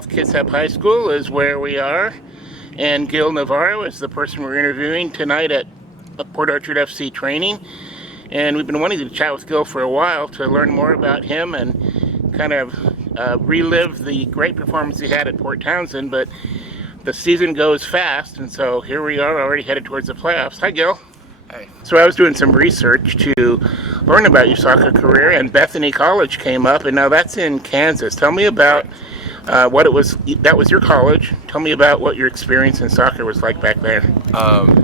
South Kitsap High School is where we are, and Gil Navarro is the person we're interviewing tonight at Port Orchard FC training. And we've been wanting to chat with Gil for a while to learn more about him and kind of relive the great performance he had at Port Townsend. But the season goes fast, and so here we are already headed towards the playoffs. Hi, Gil. Hey. So I was doing some research to learn about your soccer career, and Bethany College came up, and now that's in Kansas. Tell me about what it was. That was your college. Tell me about what your experience in soccer was like back there.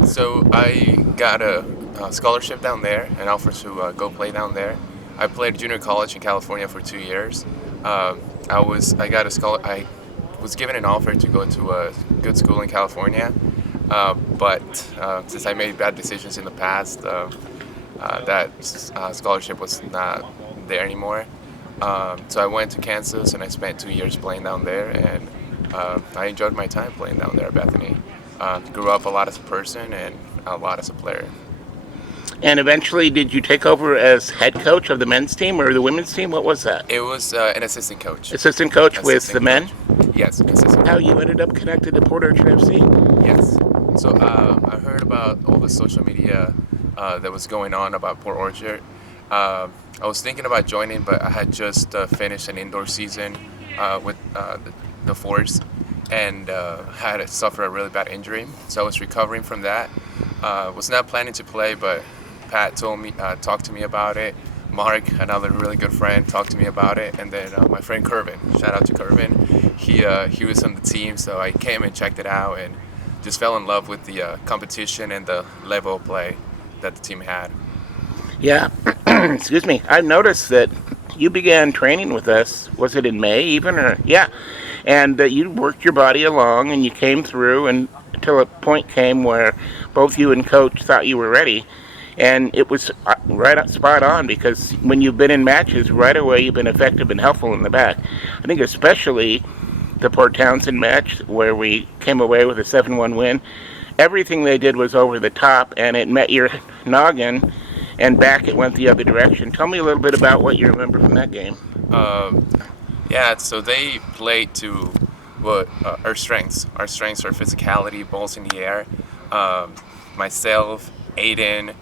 So I got a scholarship down there, an offer to go play down there. I played junior college in California for 2 years. I was given an offer to go to a good school in California, but since I made bad decisions in the past, that scholarship was not there anymore. So I went to Kansas and I spent 2 years playing down there, and I enjoyed my time playing down there at Bethany. Grew up a lot as a person and a lot as a player. And eventually, did you take over as head coach of the men's team or the women's team? What was that? It was an assistant coach. Assistant coach with the men? Yes, assistant. How you ended up connected to Port Orchard FC? Yes. So I heard about all the social media that was going on about Port Orchard. I was thinking about joining, but I had just finished an indoor season with the Force and had suffered a really bad injury. So I was recovering from that. Was not planning to play, but Pat talked to me about it. Mark, another really good friend, talked to me about it, and then my friend Kervin, shout out to Kervin, he was on the team, so I came and checked it out and just fell in love with the competition and the level of play that the team had. Yeah, excuse me. I've noticed that you began training with us, was it in May even? Yeah, and you worked your body along and you came through and until a point came where both you and coach thought you were ready. And it was right spot on, because when you've been in matches, right away you've been effective and helpful in the back. I think especially the Port Townsend match where we came away with a 7-1 win. Everything they did was over the top, and it met your noggin, and back it went the other direction. Tell me a little bit about what you remember from that game. Yeah, so they played to what our strengths. Our strengths are physicality, balls in the air. Myself, Aiden,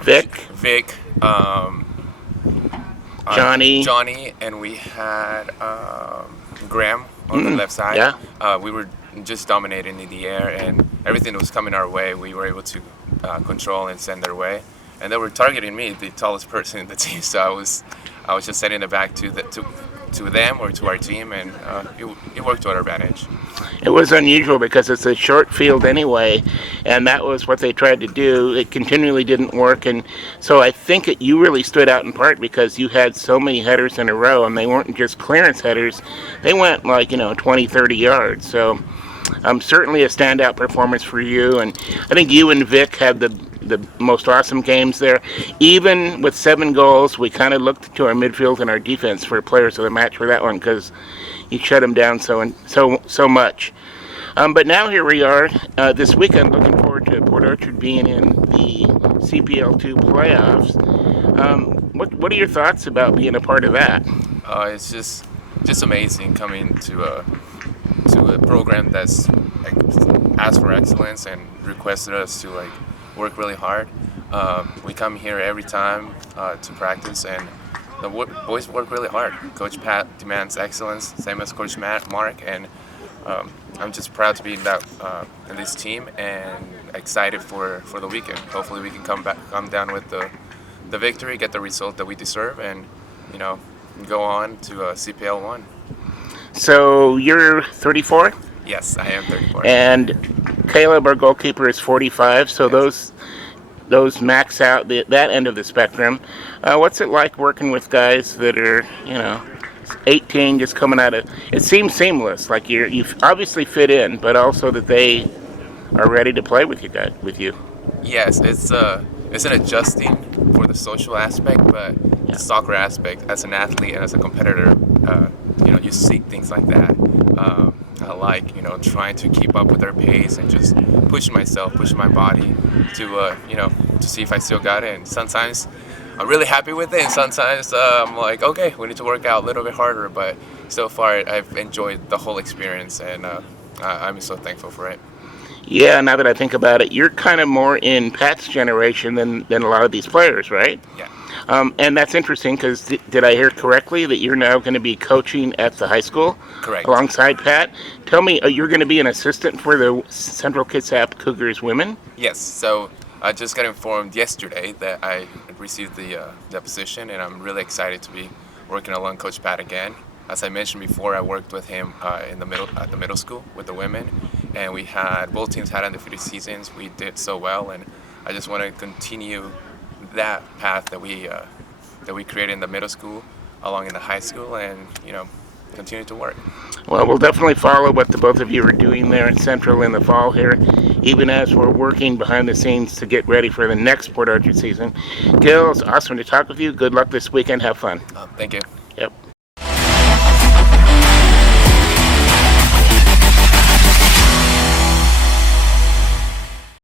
Vic, Johnny, and we had Graham on the left side. Yeah. We were just dominating in the air, and everything that was coming our way, we were able to control and send their way. And they were targeting me, the tallest person in the team. So I was just sending it back to them or to our team, and it worked to our advantage. It was unusual because it's a short field anyway, and that was what they tried to do. It continually didn't work, and so I think you really stood out in part because you had so many headers in a row, and they weren't just clearance headers. They went 20, 30 yards. So certainly a standout performance for you, and I think you and Vic had the most awesome games there. Even with 7 goals, we kind of looked to our midfield and our defense for players of the match for that one, because you shut them down so much. But now here we are this weekend, looking forward to Port Orchard being in the CPL2 playoffs. What are your thoughts about being a part of that? It's just amazing coming to a program that's asked for excellence and requested us to work really hard. We come here every time to practice, and the boys work really hard. Coach Pat demands excellence, same as Coach Mark, and I'm just proud to be in this team and excited for the weekend. Hopefully we can come down with the victory, get the result that we deserve, and go on to CPL 1. So you're 34? Yes, I am 34. And Caleb, our goalkeeper, is 45. So yes. those max out that end of the spectrum. What's it like working with guys that are 18, just coming out of? It seems seamless. Like you obviously fit in, but also that they are ready to play with you. Yes, it's an adjusting for the social aspect, but the soccer aspect, as an athlete and as a competitor, you seek things like that. I like, trying to keep up with their pace and just pushing my body to see if I still got it. And sometimes I'm really happy with it, and sometimes I'm like, okay, we need to work out a little bit harder. But so far I've enjoyed the whole experience, and I'm so thankful for it. Yeah, now that I think about it, you're kind of more in Pat's generation than a lot of these players, right? Yeah, And that's interesting because did I hear correctly that you're now going to be coaching at the high school correct. alongside Pat? Tell me, you're going to be an assistant for the Central Kitsap Cougars women? Yes, so I just got informed yesterday that I received the position, and I'm really excited to be working along Coach Pat again. As I mentioned before, I worked with him in the middle at the middle school with the women, and we had both teams had undefeated seasons. We did so well, and I just want to continue that path that we created in the middle school along in the high school, and continue to work. Well, we'll definitely follow what the both of you are doing there at Central in the fall here, even as we're working behind the scenes to get ready for the next Port Arthur season. Gil, it's awesome to talk with you. Good luck this weekend. Have fun. Thank you.